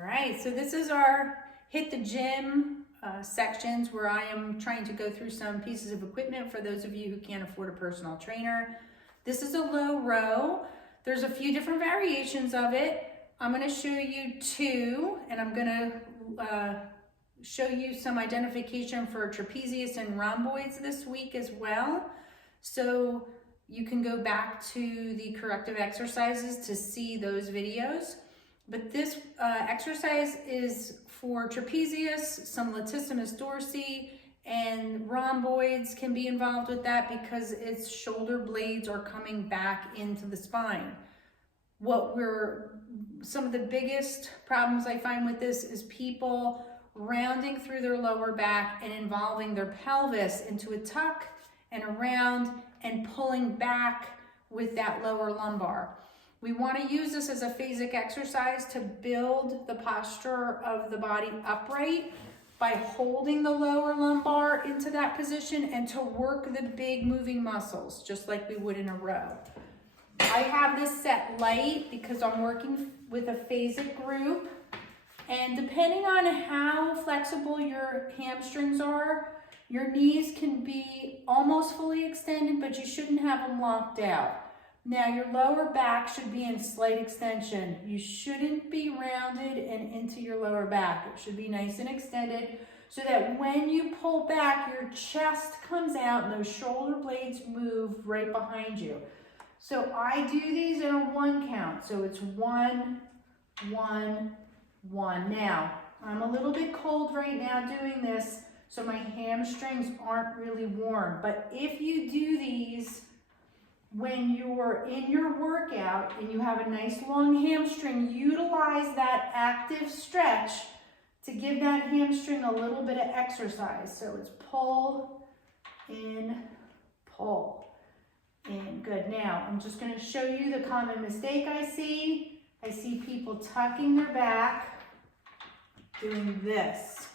All right, so this is our hit the gym sections where I am trying to go through some pieces of equipment for those of you who can't afford a personal trainer. This is a low row. There's a few different variations of it. I'm going to show you two, and I'm going to show you some identification for trapezius and rhomboids this week as well. So you can go back to the corrective exercises to see those videos. But this exercise is for trapezius, some latissimus dorsi, and rhomboids can be involved with that because its shoulder blades are coming back into the spine. Some of the biggest problems I find with this is people rounding through their lower back and involving their pelvis into a tuck and around and pulling back with that lower lumbar. We want to use this as a phasic exercise to build the posture of the body upright by holding the lower lumbar into that position and to work the big moving muscles, just like we would in a row. I have this set light because I'm working with a phasic group, and depending on how flexible your hamstrings are, your knees can be almost fully extended, but you shouldn't have them locked out. Now your lower back should be in slight extension. You shouldn't be rounded and into your lower back. It should be nice and extended so that when you pull back, your chest comes out and those shoulder blades move right behind you. So I do these in a 1 count. So it's 1, 1, 1. Now, I'm a little bit cold right now doing this, so my hamstrings aren't really warm. But if you do these when you're in your workout and you have a nice long hamstring, utilize that active stretch to give that hamstring a little bit of exercise. So it's pull, in, pull, in. Good. Now, I'm just going to show you the common mistake I see. I see people tucking their back, doing this.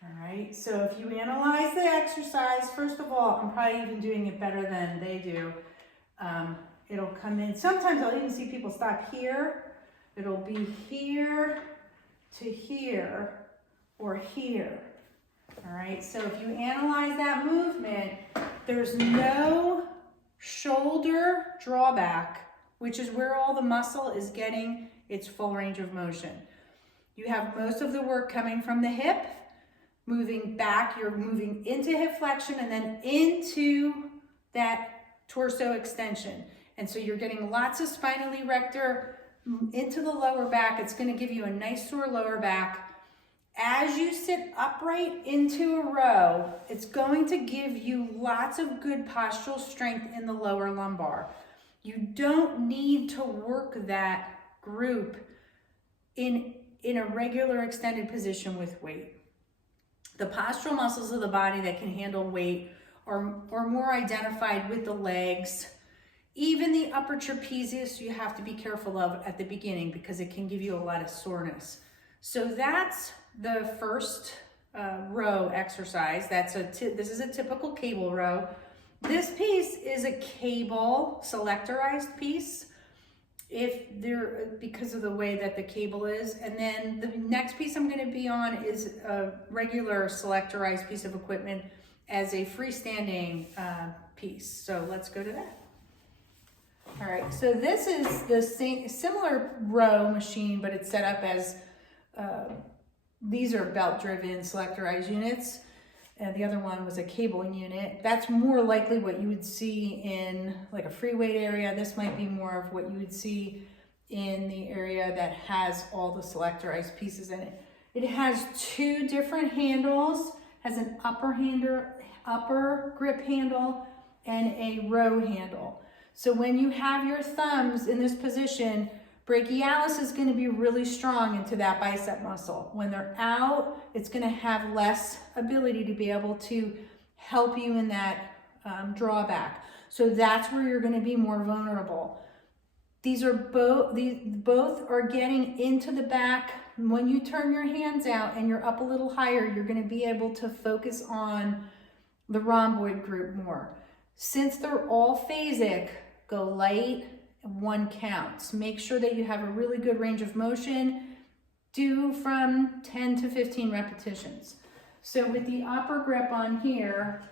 All right, so if you analyze the exercise, first of all, I'm probably even doing it better than they do. It'll come in. Sometimes I'll even see people stop here. It'll be here to here or here. All right, so if you analyze that movement, there's no shoulder drawback, which is where all the muscle is getting its full range of motion. You have most of the work coming from the hip, moving back, you're moving into hip flexion and then into that torso extension. And so you're getting lots of spinal erector into the lower back. It's going to give you a nice sore lower back. As you sit upright into a row, it's going to give you lots of good postural strength in the lower lumbar. You don't need to work that group in a regular extended position with weight. The postural muscles of the body that can handle weight are more identified with the legs. Even the upper trapezius you have to be careful of at the beginning because it can give you a lot of soreness. So that's the first row exercise. This is a typical cable row. This piece is a cable selectorized piece because of the way that the cable is. And then the next piece I'm going to be on is a regular selectorized piece of equipment as a freestanding piece. So let's go to that. All right, so this is the similar row machine, but it's set up as these are belt-driven selectorized units. And the other one was a cabling unit. That's more likely what you would see in like a free weight area. This might be more of what you would see in the area that has all the selectorized pieces in it. It has 2 different handles, has an upper grip handle and a row handle. So when you have your thumbs in this position, brachialis is going to be really strong into that bicep muscle. When they're out, it's going to have less ability to be able to help you in that drawback. So that's where you're going to be more vulnerable. These both are getting into the back. When you turn your hands out and you're up a little higher, you're going to be able to focus on the rhomboid group more. Since they're all phasic, go light 1 counts. Make sure that you have a really good range of motion. Do from 10 to 15 repetitions. So with the upper grip on here,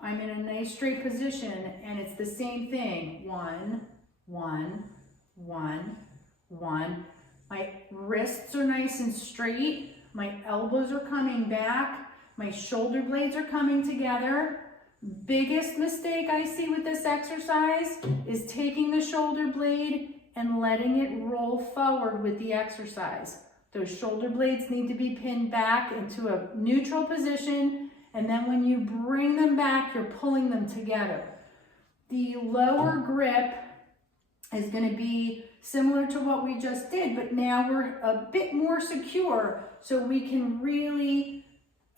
I'm in a nice straight position, and it's the same thing. 1, 1, 1, 1. My wrists are nice and straight. My elbows are coming back. My shoulder blades are coming together. Biggest mistake I see with this exercise is taking the shoulder blade and letting it roll forward with the exercise. Those shoulder blades need to be pinned back into a neutral position, and then when you bring them back, you're pulling them together. The lower grip is going to be similar to what we just did, but now we're a bit more secure, so we can really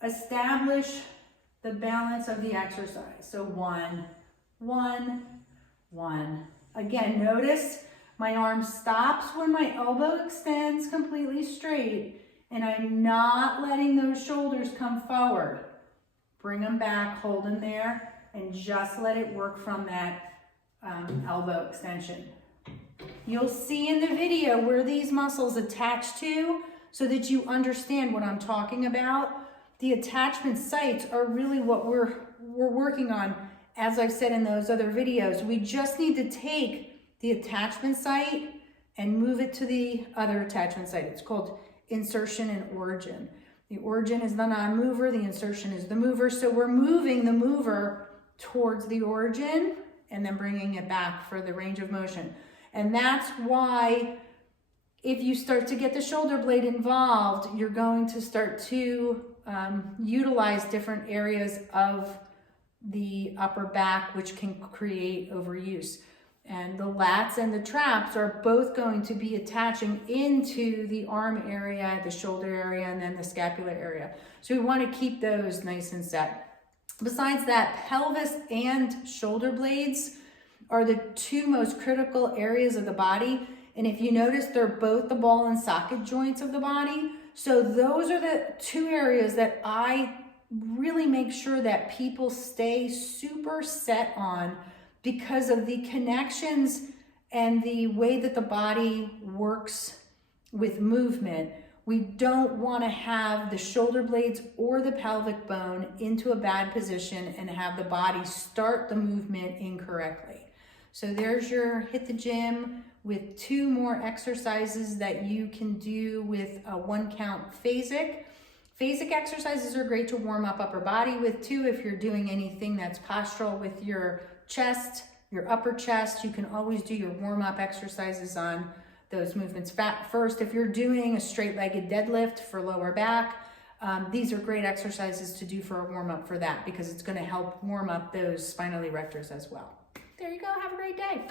establish the balance of the exercise. So 1, 1, 1. Again, notice my arm stops when my elbow extends completely straight, and I'm not letting those shoulders come forward. Bring them back, hold them there, and just let it work from that elbow extension. You'll see in the video where these muscles attach to, so that you understand what I'm talking about. The attachment sites are really what we're working on. As I've said in those other videos, we just need to take the attachment site and move it to the other attachment site. It's called insertion and origin. The origin is the non-mover, the insertion is the mover. So we're moving the mover towards the origin and then bringing it back for the range of motion. And that's why if you start to get the shoulder blade involved, you're going to start to utilize different areas of the upper back, which can create overuse. And the lats and the traps are both going to be attaching into the arm area, the shoulder area, and then the scapular area. So we want to keep those nice and set. Besides that, pelvis and shoulder blades are the 2 most critical areas of the body. And if you notice, they're both the ball and socket joints of the body. So those are the 2 areas that I really make sure that people stay super set on, because of the connections and the way that the body works with movement. We don't want to have the shoulder blades or the pelvic bone into a bad position and have the body start the movement incorrectly. So there's your Hit the Gym with 2 more exercises that you can do with a 1 count phasic. Phasic exercises are great to warm up upper body with too. If you're doing anything that's postural with your chest, your upper chest, you can always do your warm-up exercises on those movements. First, if you're doing a straight-legged deadlift for lower back, these are great exercises to do for a warm-up for that, because it's going to help warm up those spinal erectors as well. There you go. Have a great day.